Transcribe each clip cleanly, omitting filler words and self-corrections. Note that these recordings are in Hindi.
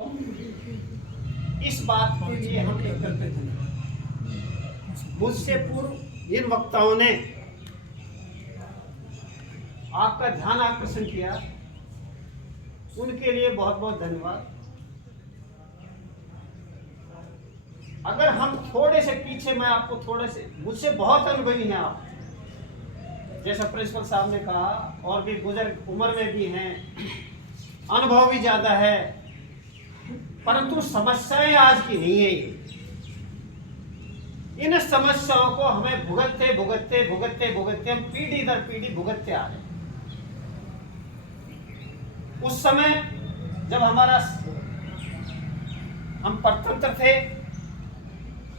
इस बात के लिए हम एकत्रित हैं। मुझसे पूर्व इन वक्ताओं ने आपका ध्यान आकर्षण किया, उनके लिए बहुत बहुत धन्यवाद। अगर हम थोड़े से पीछे, मैं आपको थोड़े से, मुझसे बहुत अनुभवी हैं आप, जैसा प्रिंसिपल साहब ने कहा, और भी बुजुर्ग उम्र में भी हैं, अनुभव भी ज्यादा है, परंतु समस्याएं आज की नहीं है। ये इन समस्याओं को हमें भुगतते भुगतते भुगतते भुगतते हम पीढ़ी दर पीढ़ी भुगतते आ रहे हैं। उस समय जब हम परतंत्र थे,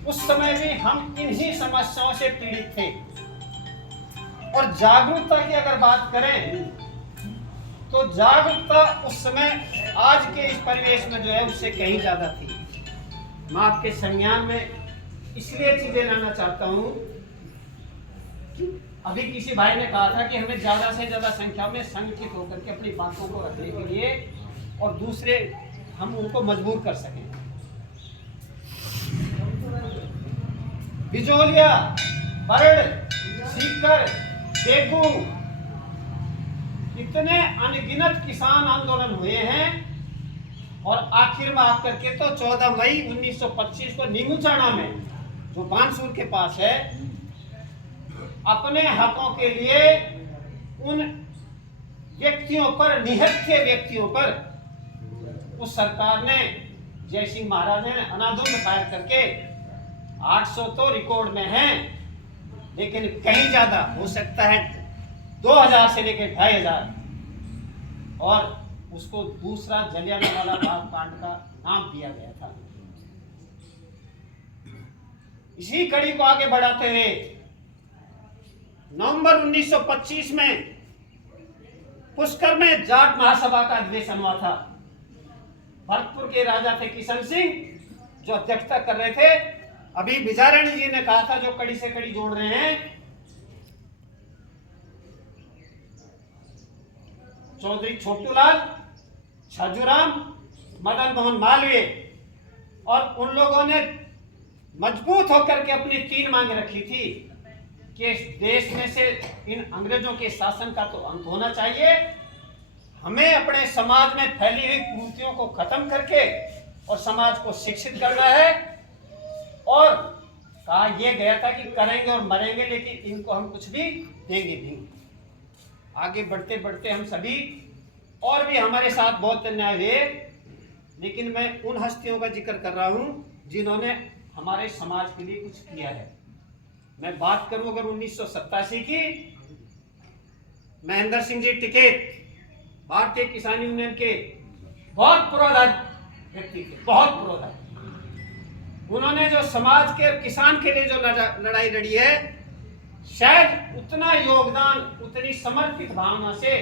उस समय भी हम इन्हीं समस्याओं से पीड़ित थे। और जागरूकता की अगर बात करें तो जागरूकता उस समय आज के इस परिवेश में जो है उससे कहीं ज्यादा थी। मैं आपके संज्ञान में इसलिए चीजें लाना चाहता हूं, अभी किसी भाई ने कहा था कि हमें ज्यादा से ज्यादा संख्या में संगठित होकर के अपनी बातों को रखने के लिए और दूसरे हम उनको मजबूर कर सकें। बिजोलिया, बरड़, सीकर, बेगू, इतने अनगिनत किसान आंदोलन हुए हैं और आखिर में आकर के तो 14 मई 1925 को नीमूचाना में, जो बानसूर के पास है, अपने हकों के लिए उन व्यक्तियों पर, निहत्थे व्यक्तियों पर, उस सरकार ने, जय सिंह महाराज ने अनाधुंध फायर करके 800 तो रिकॉर्ड में है, लेकिन कहीं ज्यादा हो सकता है 2000 से लेकर 2500, और उसको दूसरा जलियांवाला बाग कांड का नाम दिया गया था। इसी कड़ी को आगे बढ़ाते हुए नवंबर 1925 में पुष्कर में जाट महासभा का अधिवेशन हुआ था। भरतपुर के राजा थे किशन सिंह, जो अध्यक्षता कर रहे थे। अभी विजयाराणी जी ने कहा था, जो कड़ी से कड़ी जोड़ रहे हैं, चौधरी छोटूलाल, छाजूराम, मदन मोहन मालवीय, और उन लोगों ने मजबूत होकर के अपनी 3 मांग रखी थी कि इस देश में से इन अंग्रेजों के शासन का तो अंत होना चाहिए, हमें अपने समाज में फैली हुई कुरीतियों को खत्म करके और समाज को शिक्षित करना है। और कहा यह गया था कि करेंगे और मरेंगे, लेकिन इनको हम कुछ भी देंगे नहीं। आगे बढ़ते बढ़ते हम सभी, और भी हमारे साथ बहुत अन्याय हुए, लेकिन मैं उन हस्तियों का जिक्र कर रहा हूं जिन्होंने हमारे समाज के लिए कुछ किया है। मैं बात करूं अगर 1987 की, महेंद्र सिंह जी टिकैत, भारतीय किसान यूनियन के बहुत पुरोधा व्यक्ति थे, बहुत पुरोधा। उन्होंने जो समाज के किसान के लिए जो लड़ाई लड़ी है, शायद उतना योगदान, उतनी समर्पित भावना से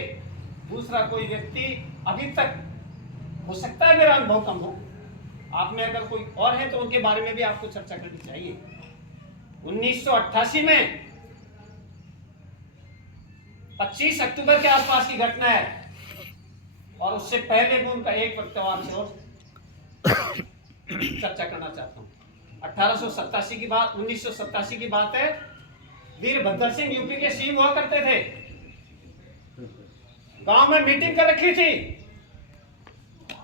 दूसरा कोई व्यक्ति अभी तक, हो सकता है मेरा अनुभव कम हो, आप में अगर कोई और है तो उनके बारे में भी आपको चर्चा करनी चाहिए। 1988 में 25 अक्टूबर के आसपास की घटना है, और उससे पहले भी उनका एक वक्तव्य आपसे और चर्चा करना चाहता हूं। 1887 की बात, 1987 की बात है। वीरभद्र सिंह यूपी के सीएम हुआ करते थे। गांव में मीटिंग कर रखी थी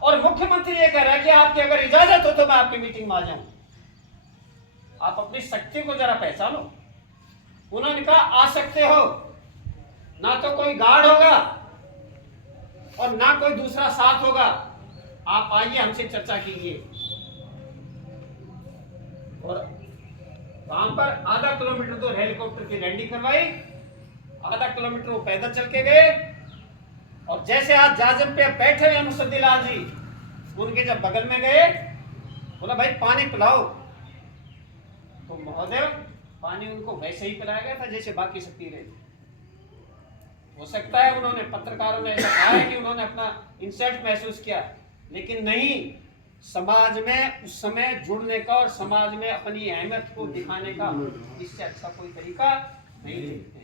और मुख्यमंत्री ये कह रहा है कि आपकी अगर इजाजत हो तो मैं आपकी मीटिंग में आ जाऊं। आप अपनी शक्ति को जरा पहचानो। उन्होंने कहा आ सकते हो, ना तो कोई गार्ड होगा और ना कोई दूसरा साथ होगा, आप आइए, हमसे चर्चा कीजिए। और वहां पर आधा किलोमीटर तो हेलीकॉप्टर की लैंडिंग करवाई, आधा किलोमीटर वो पैदल चल के गए, और जैसे आज जाजम पे बैठे हुए मुसद्दीलाल जी, उनके जब बगल में गए, बोला भाई पानी पिलाओ, तो महोदय पानी उनको वैसे ही पिलाया गया था जैसे बाकी सब पी रहे थे। हो सकता है उन्होंने, पत्रकारों ने ऐसा कहा है कि उन्होंने अपना इंसल्ट महसूस किया, लेकिन नहीं, समाज में उस समय जुड़ने का और समाज में अपनी अहमियत को दिखाने का इससे अच्छा कोई तरीका नहीं है।